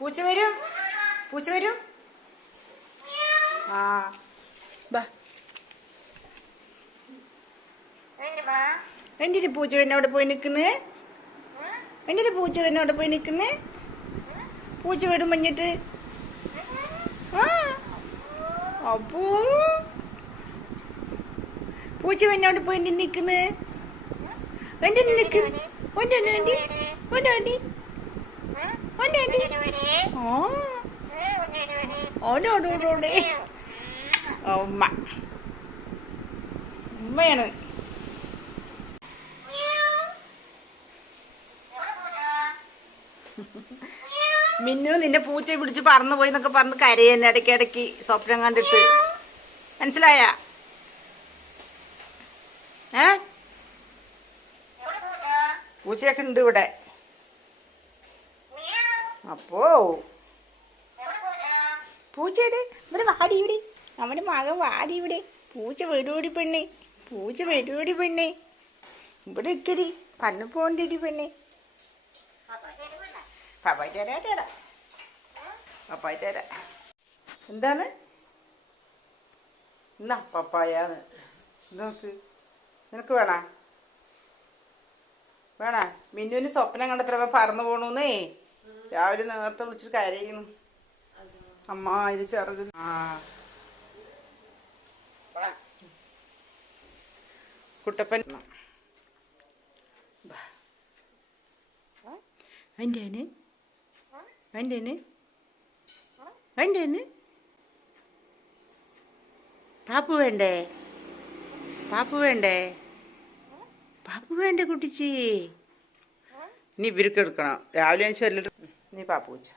പൂച്ച വരും, പൂച്ച വരും. ആ ബാ. എന്തിന് പൂച്ച എന്നോട് പോയി നിൽക്കുന്നേ? എന്തിന് പൂച്ച എന്നോട് പോയി നിൽക്കുന്നേ? പൂച്ച വരും മഞ്ഞിട്ട്. ആ അപ്പോ പൂച്ച എന്നോട് പോയി നിൽക്കുന്നേ? എന്തിന് നിൽക്കുന്നു? ഒണ്ടി ഒണ്ടി ഉമ്മ ഉമ്മയാണ്. മിന്നു നിന്നെ പൂച്ചയെ പിടിച്ച് പറന്നു പോയി എന്നൊക്കെ പറഞ്ഞ് കരയെന്നെ ഇടയ്ക്കിടയ്ക്ക് സ്വപ്നം കണ്ടിട്ട്. മനസ്സിലായ? പൂച്ചയൊക്കെ ഉണ്ട് ഇവിടെ. അപ്പോ പൂച്ചയുടെ ഇവിടെ വാടി, ഇവിടെ അവന്റെ മകൻ വാടി. ഇവിടെ പൂച്ച വരുവോടി പെണ്ണെ, പൂച്ച വരുവോടി പെണ്ണെ. ഇവിടെ ഇക്കടി പന്നു പോണ്ടി പെണ്ണെ. പപ്പായി തരാ, പപ്പായി തരാ. എന്താണ് എന്നാ പപ്പായാന്ന് നോക്ക്. നിനക്ക് വേണ? മിന്നുവിന് സ്വപ്നം കണ്ടത്ര പറന്നു പോണൂന്നേ. രാവിലെ നേരത്തെ വിളിച്ചിട്ട് കരയുന്നു. അമ്മ ഇത് ചെറുത്. കുട്ടപ്പൻ അതിൻ്റെ പാപ്പു വേണ്ടേ? പാപ്പു വേണ്ടേ കുട്ടിച്ചി? ഇനി ഇവർക്ക് എടുക്കണം. രാവിലെ ഞാൻ ചൊല്ലിട്ട് നീ പാപ്പു കുച്ച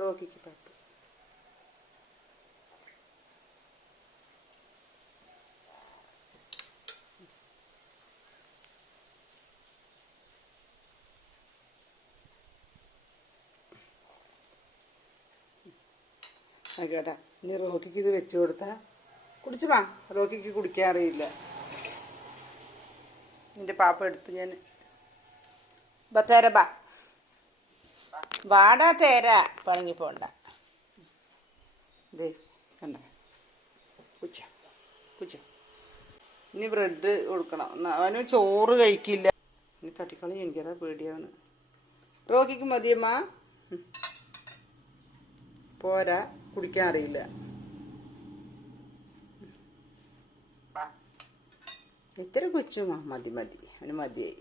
റോക്കിക്ക് പാപ്പു. കേട്ടാ ഇനി റോക്കിക്ക് ഇത് വെച്ച് കൊടുത്താ കുടിച്ചു വാ. റോക്കിക്ക് കുടിക്കാൻ അറിയില്ല. നിന്റെ പാപ്പ എടുത്ത് ഞാൻ തേര ബാ വാടാ തേര പണങ്ങി പോണ്ട. ദേ കണ്ട കുച്ച. ഇനി ബ്രെഡ് കൊടുക്കണം. അവന് ചോറ് കഴിക്കില്ല. ഇനി തട്ടിക്കളി. എനിക്കതാ പേടിയാണ്. റോക്കിക്ക് മതിയമ്മ? പോരാ, കുടിക്കാൻ അറിയില്ല. ഇത്ര കൊച്ചുമാ മതി അവന് മതിയായി.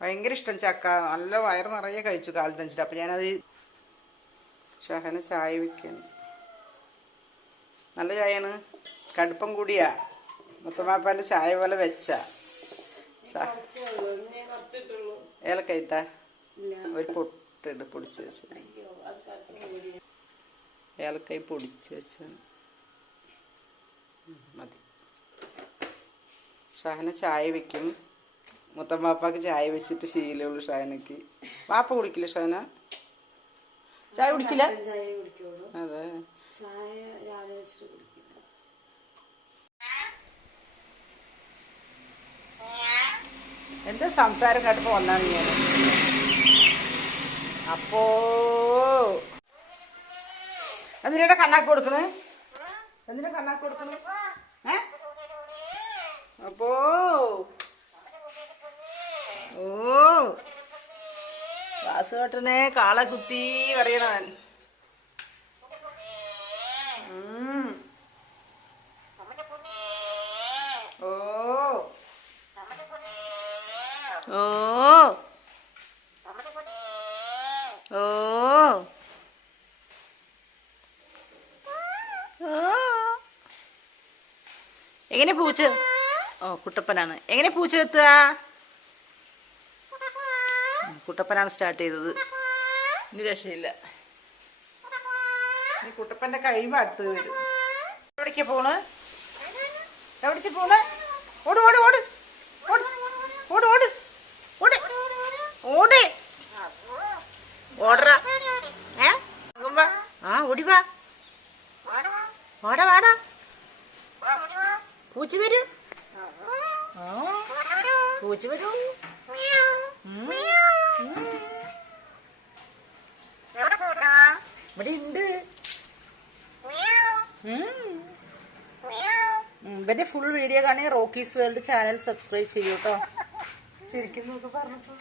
ഭയങ്കര ഇഷ്ടം ചക്ക. നല്ല വയറ് നിറയെ കഴിച്ചു കാലത്ത് വെച്ചിട്ട്. അപ്പം ഞാനത് ഷഹന ചായ വെക്കാണ്. നല്ല ചായയാണ്, കടുപ്പം കൂടിയാ. മുത്തമാപ്പാൻ്റെ ചായ പോലെ വെച്ച ഏലക്കയിട്ടാ ഒരു പൊട്ടിട്ട് പൊടിച്ച് വെച്ച ഏലക്കായി പൊടിച്ച് വെച്ച മതി. ഷഹന ചായ വെക്കും. മുത്തമ്മാപ്പാക്ക് ചായ വെച്ചിട്ട് ശീലമുള്ളൂ ഷഹനക്ക്. വാപ്പ കുടിക്കില്ല ഷഹന? ചായ കുടിക്കില്ല? അതെ. എന്താ സംസാരം കേട്ടപ്പോ വന്നാണ് ഞാൻ. അപ്പോ എന്തിനാ കണ്ണാക്ക് കൊടുക്കണേ? അപ്പോ വാസുവേട്ടനെ കാളെ കുത്തി പറയണവൻ. എങ്ങനെ പൂച്ച? കുട്ടപ്പനാണ്. എങ്ങനെ പൂച്ച എത്തുക? കുട്ടപ്പനാണ് സ്റ്റാർട്ട് ചെയ്തത്. ഇനി രക്ഷയില്ല. ഇനി കുട്ടപ്പന്റെ കഴിയുമ്പോ അടുത്തത് വരും. എവിടേക്കാ പോണ്? ഓട് ഓട് ഓട് ഓട് ഓട് ഓട് ഓട് ഓട് ഓടറാ. ഓടിവാ. വാടാ വാടാ, പൂച്ച വരൂ, പൂച്ച വരൂ. ഇവിടെ ഉണ്ട്. ഇവന്റെ ഫുൾ വീഡിയോ കാണി റോക്കീസ് വേൾഡ് ചാനൽ സബ്സ്ക്രൈബ് ചെയ്യൂ കേട്ടോ. ചിരിക്കുന്നൊക്കെ പറഞ്ഞപ്പോ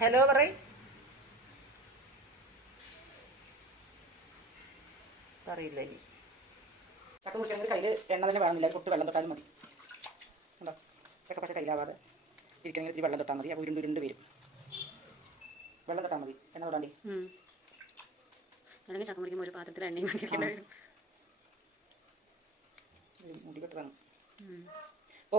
ഹലോ പറയ്. പറയില്ല ഇനി. ചക്ക കുടിക്കണമെങ്കിൽ കയ്യിൽ എണ്ണ തന്നെ വേണമെന്നില്ല, പൊട്ട് വെള്ളം തൊട്ടാലും മതി. ഉണ്ടോ? ചക്കപ്പച്ച കയ്യിലാവാതെ ഇരിക്കണമെങ്കിൽ ഇത്തിരി വെള്ളം തൊട്ടാൽ മതി. അപ്പോൾ ഉരുണ്ട് വരും. വെള്ളം തൊട്ടാൽ മതി, എണ്ണ തൊടാണ്ടി. അല്ലെങ്കിൽ ചക്ക മുറിക്കുമ്പോൾ ഒരു പാത്രത്തിൽ എണ്ണയും മുടി കെട്ടണം. ഓ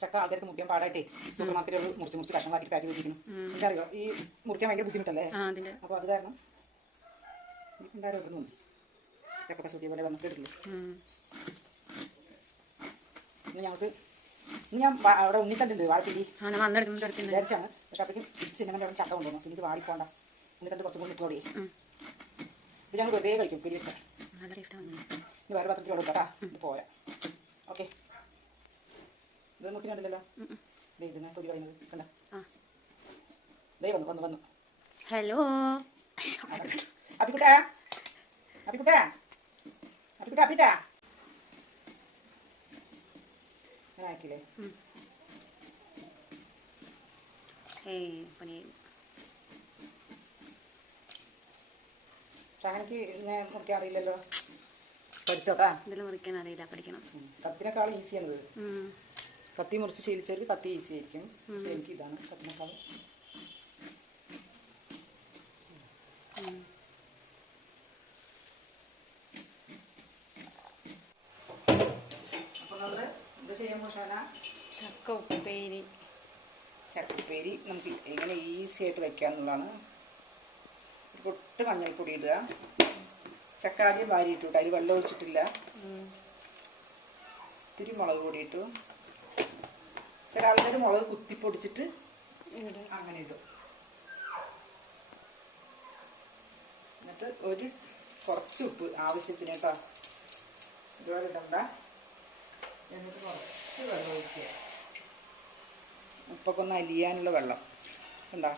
ചക്ക ആൾക്കാർക്ക് മുറിക്കാൻ പാടായിട്ടേ സൂപ്പർ മാർക്കറ്റുകൾ മുറിച്ച് കഷ്ണമാക്കി പാക്ക് ചെയ്തിരിക്കുന്നു. എനിക്കറിയോ ഈ മുറിക്കാൻ ഭയങ്കര ബുദ്ധിമുട്ടല്ലേ? അപ്പോൾ അത് കാരണം എന്തായാലും ഒന്നും ചക്കപ്പശുക്കി പോലെ വന്നിട്ട് ഇടില്ല. ഇനി ഞങ്ങൾക്ക് ഞാൻ അവിടെ ഉണ്ണിത്തണ്ടുണ്ട് വാഴപ്പിണ്ടി വിചാരിച്ചാണ്. പക്ഷെ അപ്പോഴേക്കും ചിന്നമ്മൻ്റെ അവിടെ ചക്ക കൊണ്ടുവന്നു. എനിക്ക് വാടിപ്പോണ്ട, ഉണ്ണിത്തണ്ട് കുറച്ചും കൂടി നിൽക്കോടി. ഇത് ഞങ്ങൾ വെറുതെ കഴിക്കും പെരി വെച്ചാൽ. ഇനി വേറെ പത്രത്തിൽ വെള്ളം കേട്ടാ, ഇത് പോരാ. ഓക്കെ, ഇത് മുട്ടി കണ്ടില്ലല്ലോ. ഇതിനെ തൊലി പറയുന്നത് കണ്ട. ദേ വന്നു. ഹലോ അപ്പിക്കുട്ടാ, അപ്പിക്കുട്ടാ, അപ്പിക്കുട്ടാ, അപ്പിട്ടാ അങ്ങനെ ആക്കില്ലേ? ഷാഹനക്ക് ഇങ്ങനെ മുറിക്കാൻ അറിയില്ലല്ലോ. പഠിച്ചോട്ടാ. ഇതിൽ മുറിക്കാൻ അറിയില്ല, പഠിക്കണം. കത്തിനേക്കാളും ഈസിയാണിത്. കത്തി മുറിച്ച് ശീലിച്ചവർക്ക് കത്തി ഈസി ആയിരിക്കും. എനിക്ക് ഇതാണ് കത്തിനേക്കാളും. അപ്പോൾ നമ്മൾ എന്താ ചെയ്യാൻ പോഷാന? ചക്ക ഉപ്പേരി. ചക്കപ്പേരി നമുക്ക് എങ്ങനെ ഈസി ആയിട്ട് വയ്ക്കാമെന്നുള്ളതാണ്. പൊട്ട് മഞ്ഞൾപ്പൊടി ഇടുക. ചക്ക ആദ്യം വാരിയിട്ടു, അതിൽ വെള്ളം ഒഴിച്ചിട്ടില്ല. ഇത്തിരി മുളക് പൊടി ഇട്ടു. ചില ആൾക്കാർ മുളക് കുത്തിപ്പൊടിച്ചിട്ട് അങ്ങനെ ഇടും. എന്നിട്ട് കുറച്ച് ഉപ്പ് ആവശ്യത്തിന് കേട്ടോ, ഇതുപോലെ ഇടണ്ട. എന്നിട്ട് കുറച്ച് വെള്ളം ഒഴിക്കുക. ഉപ്പൊക്കെ ഒന്ന് അലിയാനുള്ള വെള്ളം ഉണ്ടോ?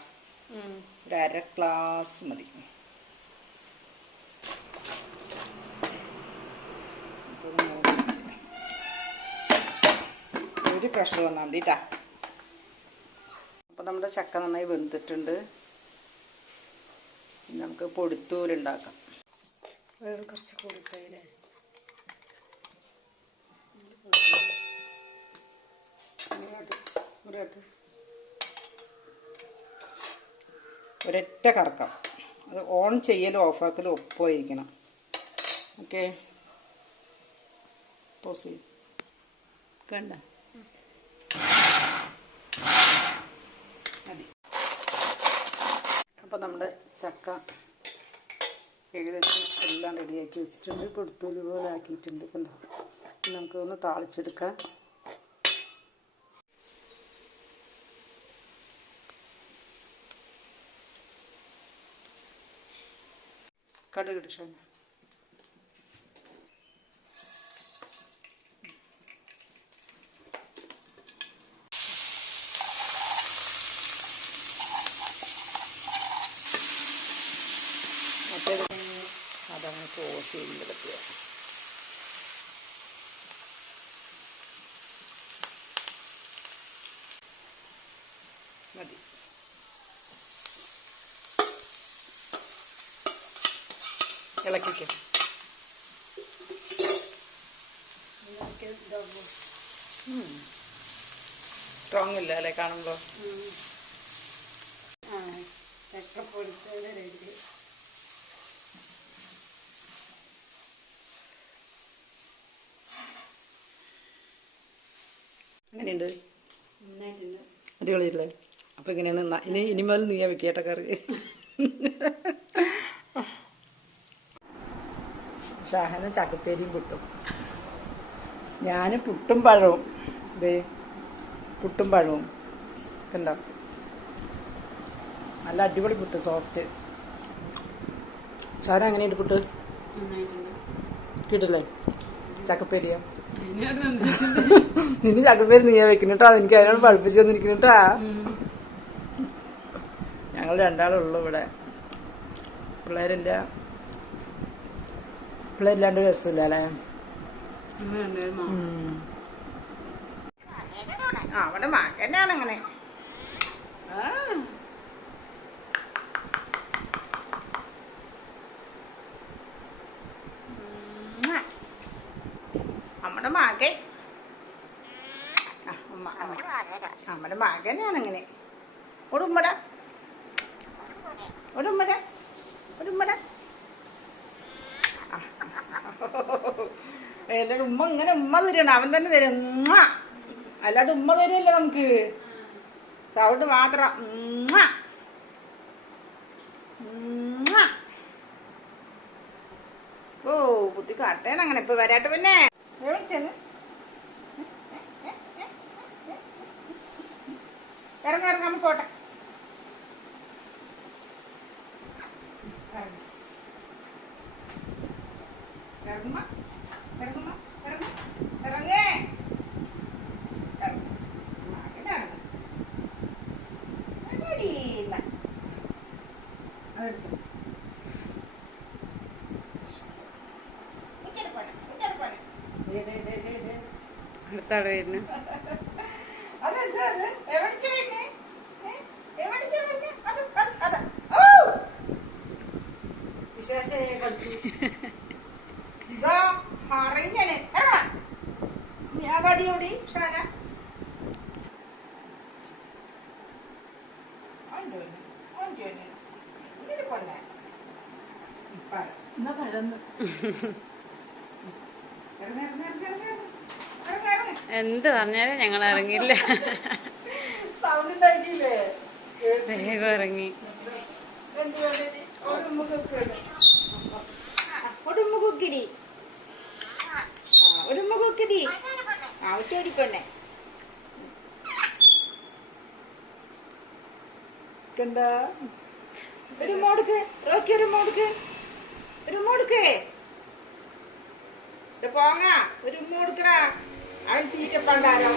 ഒരു അര ഗ്ലാസ് മതി. ഒരു പ്രഷർ വന്നാൽ മതി കേട്ടാ. അപ്പോൾ നമ്മുടെ ചക്ക നന്നായി വെന്തിട്ടുണ്ട്. നമുക്ക് പൊടിത്തൂലുണ്ടാക്കാം. കുറച്ച് കൊടുത്തല്ലേ? ഒരൊറ്റ കറക്കാം. അത് ഓൺ ചെയ്യലും ഓഫാക്കലും ഒപ്പമായിരിക്കണം. ഓക്കെ, പോസ് ചെയ്യും. കണ്ട മതി. അപ്പോൾ നമ്മുടെ ചക്ക ഏകദേശം എല്ലാം റെഡിയാക്കി വെച്ചിട്ടുണ്ട്. പൊടുത്തൂല് പോലെ ആക്കിയിട്ടുണ്ട്. കണ്ടോ? നമുക്കൊന്ന് താളിച്ചെടുക്കാം. കടുക് ഇട്ട് ഷാന. മറ്റേത് അതങ്ങനെ പോസ്റ്റ് ചെയ്തിട്ട് പറ്റുക. മതി. ഇളക്കിക്ക. സ്ട്രോങ് ഇല്ല അല്ലേ കാണുമ്പോൾ? ചക്കപ്പൊടിത്തൂല് റെഡി. അങ്ങനെയുണ്ട്. നന്നായിട്ടുണ്ട്. അടിപൊളിയല്ലേ? അപ്പോൾ ഇങ്ങനെയാണ് ഇനിമേൽ നീയാ വെക്കേട്ട കറി. ഷാഹന ചക്കപ്പേരിയും പുട്ടും, ഞാൻ പുട്ടും പഴവും. ഇതേ പുട്ടും പഴവും കണ്ടോ, നല്ല അടിപൊളി പുട്ട്, സോഫ്റ്റ്. സാധനം എങ്ങനെയുണ്ട് പുട്ട്? കിട്ടില്ലേ? ചക്കപ്പേരിയോ? നിന്റെ ചക്കപ്പേര് നീയാ വെക്കുന്നു കേട്ടോ, എനിക്ക് അതിനോട് പഠിപ്പിച്ചു തന്നിരിക്കുന്നു കേട്ടാ. ഞങ്ങൾ രണ്ടാളുള്ളൂ ഇവിടെ. പിള്ളേരില്ലാണ്ട് രസമില്ല അല്ലേ? അവിടെ മകനാണ് അങ്ങനെ. നമ്മുടെ മകൻ, നമ്മുടെ മകനാണ് അങ്ങനെ. ഒരുമ്മട ഒരുമ്മട ഒരുമ്മട. എല്ലാവരും ഉമ്മ ഇങ്ങനെ ഉമ്മ തരണം, അവൻ തന്നെ തരും. അല്ലാണ്ട് ഉമ്മ തരുമല്ലോ നമുക്ക്, സൗണ്ട് മാത്രം. ഓ ബുദ്ധി കാട്ടേണ് അങ്ങനെ. ഇപ്പൊ വരാട്ട് പിന്നെ വിളിച്ചെന്ന് ഇറങ്ങി ഇറങ്ങി നമ്മൾ പോട്ടെ. ഇറങ്ങുമ്പ ഇറങ്ങുമ്പ ഇറങ്ങ ഇറങ്ങേ അടുത്താള് വരുന്നു. വിശേഷയെ കളിച്ചു വടിയോടി ഷാന എന്ത് പറഞ്ഞാലും ഞങ്ങൾ ഇറങ്ങില്ല. സൗണ്ട് ഉണ്ടാക്കിയില്ലേ? വേഗം ഇറങ്ങി. ഒരുമ്മ കുക്കിടി, ഒരുമ്മ കുക്കിടി. ഒറ്റോടിക്കൊന്നെ കണ്ടാ. ഒരു മോടുക്ക് റോക്കി, ഒരു മോടുക്ക്, ഒരു മോടുക്ക് പോങ്ങ, ഒരു മോടുക്കടാ. അവൻ തീറ്റപ്പണ്ടാരോ.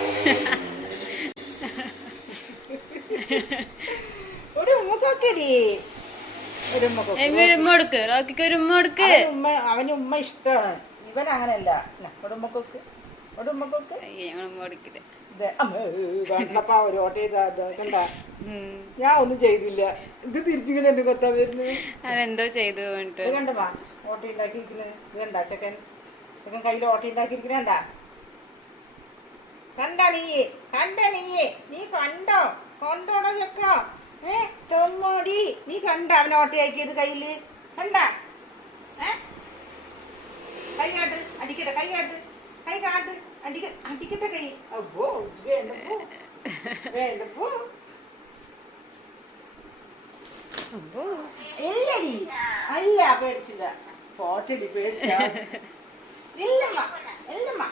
ഒരു ഉമ്മക്കൊക്കെടി, ഒരു ഉമ്മ റോക്കിക്ക് ഒരു ഉമ്മ കൊടുക്ക്. അവന് ഉമ്മ ഇഷ്ടമാണ്, ഇവൻ അങ്ങനെയല്ല. ഒടുമ്മക്കൊക്കെ ഒടുമ്മക്കൊക്കെ ഞങ്ങൾ ഉമ്മ കൊടുക്കില്ല. കണ്ടപ്പാ ഒരു ഓട്ട ചെയ്ത കണ്ട. ഞാൻ ഒന്നും ചെയ്തില്ല, ഇത് തിരിച്ചിങ്ങനെ എന്നെ കൊത്താൻ വരുന്നത്. അതെന്തോ ചെയ്തു കണ്ടപ്പാ ഓട്ട ഉണ്ടാക്കിയിരിക്കുന്നത്. ഇത് കണ്ട ചെക്കൻ, ചെക്കൻ കയ്യിൽ ഓട്ട ഉണ്ടാക്കിയിരിക്കുന്ന കണ്ട. കണ്ട നീയെ, കണ്ട നീയെ, നീ കണ്ടോ? കൊണ്ടോടോ ചെക്ക, തൊമ്മോടി, നീ കണ്ട അവൻ ഓട്ടയാക്കിയത് കയ്യില്? കണ്ട? കൈ കാട്ട്, അടിക്കട്ടെ, കൈ കാട്ട്, കൈ കാട്ട്, അടിക്കട്ടെ കൈ. അപ്പോ വേണ്ടപ്പോ വേണ്ടപ്പോ ഇല്ലടി, അല്ല പേടിച്ചില്ല. പോട്ടടി, പേടിച്ച ഇല്ലമ്മ, ഇല്ലമ്മ.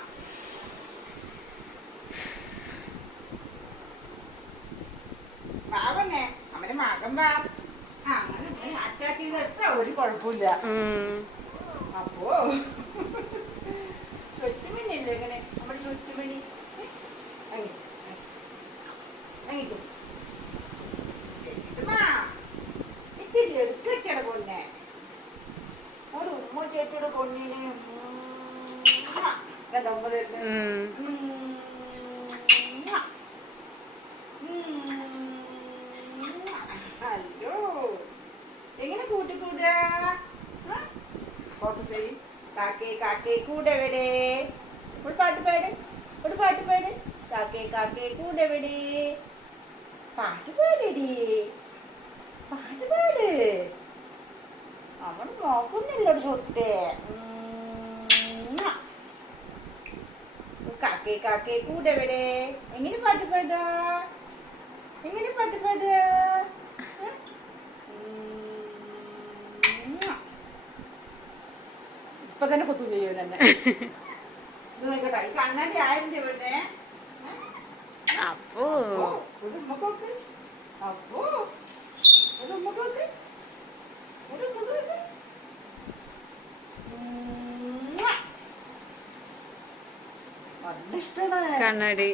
അവനെ അവന്റെ മകൻ അങ്ങനെ അറ്റാക്ക് ചെയ്തെടുത്ത ഒരു കുഴപ്പമില്ല. അപ്പോ ചുറ്റുമണിയല്ലേ ഇങ്ങനെ, നമ്മുടെ ചുറ്റുമണി ഇത്തിരി എടുക്കട്ടട പൊന്നെ, ഒരു ഉമ്മൂറ്റയുടെ പൊന്നിന് ഉമ്മ തരുന്നത്. അയ്യോ എങ്ങനെ കൂട്ടിക്കൂടുക? കാക്കേ കാക്കേ കൂടെവിടെ? ഒരു പാട്ട് പാട്, ഒരു പാട്ട് പാട്. കാക്കേ കാക്കേ കൂടെവിടെ? പാട്ട് പാടടി, പാട്ട് പാട്. അവൻ നോക്കുന്നില്ല ചൊത്തെ. കാക്കേ കാക്കേ കൂടെവിടെ? എങ്ങനെ പാട്ട് പാടാ? എങ്ങനെ പാട്ട് പാടുക? ഇപ്പൊ തന്നെ കൊത്തു ചെയ്യും തന്നെ. ഇത് നോക്കട്ടെ, ഈ കണ്ണാടി 1000 രൂപ. അപ്പോ ഒരു ഉമ്മക്കൊക്കെ അപ്പോ ഒരു ഉമ്മക്കൊക്കെ ഒരു ഉമ്മക്കൊക്കെ നല്ല ഇഷ്ടമാണ് കണ്ണാടി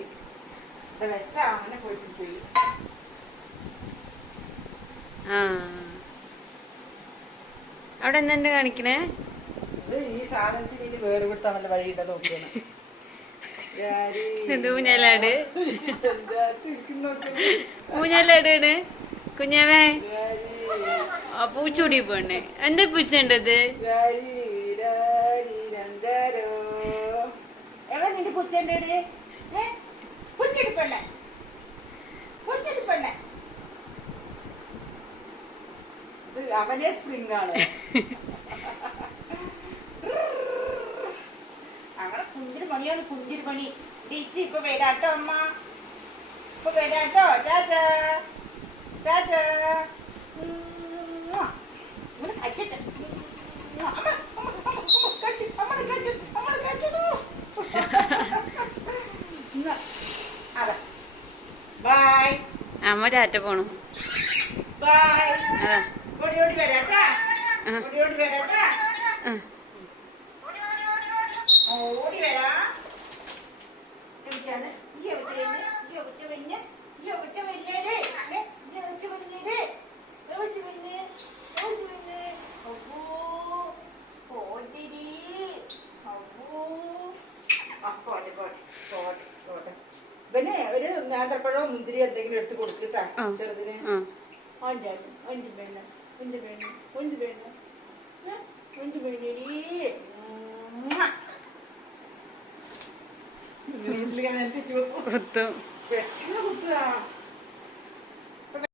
വെച്ച അങ്ങനെ പോയിട്ട് പോയി. ആ അവിടെ എന്തെണ്ട് കാണിക്കണേ? ഈ സാധനത്തിന് ഇനി വേർപെടുത്താൻ വല്ല വഴിയുണ്ടോ നോക്കിയാണ്. ഇത് ഊഞ്ഞാലാട് ഊഞ്ഞാലാടാണ് കുഞ്ഞാവേ. ആ പൂച്ചൂടി പോണേ. എന്താ പൂച്ചണ്ടത്? എവിടെ നിന്റെ പൂച്ചേണ്ടത്? പൂച്ചെടുപ്പല്ലേ പൂച്ചെടുപ്പല്ലേ? ഇത് അവനെ സ്പ്രിംഗ് ആണ്. അങ്ങനെ കുഞ്ചിരി പണിയാണ് കുഞ്ചിരി പണി. ടീച്ചി ഇപ്പൊ വരാട്ടോ അമ്മ, ഇപ്പൊ വരാട്ടോ. ടാറ്റാ ടാറ്റാ. ഇങ്ങനെ കഴിച്ചിട്ട് അതെ ബൈ. അമ്മ ടാറ്റ പോണു. ബൈ. അതാ ഓടി ഓടി വരാട്ടാ, ഓടി ഓടി വരാട്ടാ, ഓടി വരാ. പിന്നെ ഒരു നേന്ത്രപ്പഴോ മുന്തിരി എന്തെങ്കിലും എടുത്ത് കൊടുക്കട്ടാ ചെറുതിന്. കുത്തും. കുത്തുക